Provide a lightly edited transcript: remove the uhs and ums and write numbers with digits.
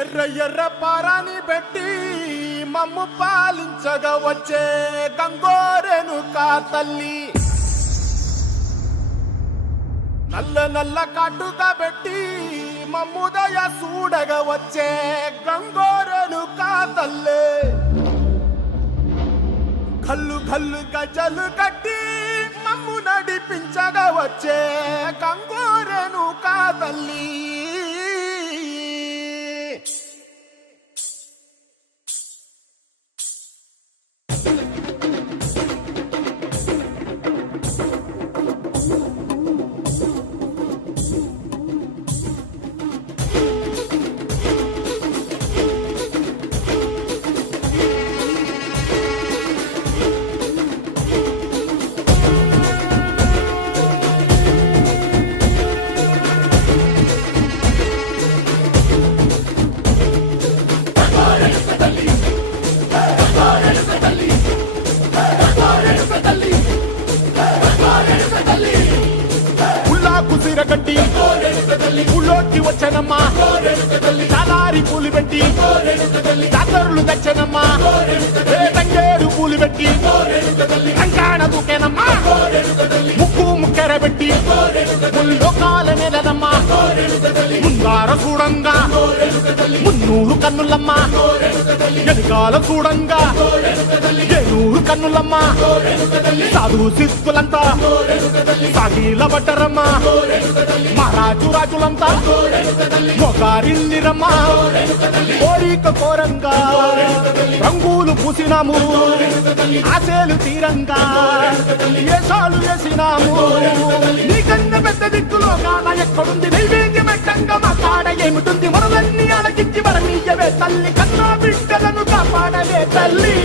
ఎర్ర ఎర్ర పారాని పెట్టి మమ్ము పాలించగా వచ్చే గంగోరెను కా తల్లి, నల్ల నల్ల కాటుగా పెట్టి మమ్ముదయ చూడగా వచ్చే గంగోరెను కా తల్లి, కల్లు కల్లు గజలు కట్టి మమ్ము నడిపించగా వచ్చే గంగోరెను కా తల్లి. కట్టి ఊళ్ళోకి వచ్చనమ్మా, చాలారి పూలు పెట్టి జాతరులు తెచ్చనమ్మా, తంగేడు పూలు పెట్టి కంకాణ దూకేనమ్మా, ముక్కు ముక్కెర పెట్టి ముల్లోకాల నెలనమ్మా, ముందార చూడంగా మున్నూరు కన్నులమ్మా, ఎనకాల చూడంగా ఏనూరు కన్నులమ్మా, సాధు శిస్తులంతా సాగిల పడ్డరమ్మా, మహారాజు రాజులంతా మొగారిల్లిరమ్మా, కోరిక కోరంగా రంగులు పూసినాము, ఆశలు తీరంగా ఏషాలు వేసినాము, నీకన్న పెద్ద దిక్కులో కాన ఎక్కడుంది నైవేద్యం ఎట్టంగా మా కాడ ఏమిటుంది, మనలన్నీ అలకించి వరమీయవే తల్లి, కన్నా బిడ్డలను కాపాడవే తల్లి.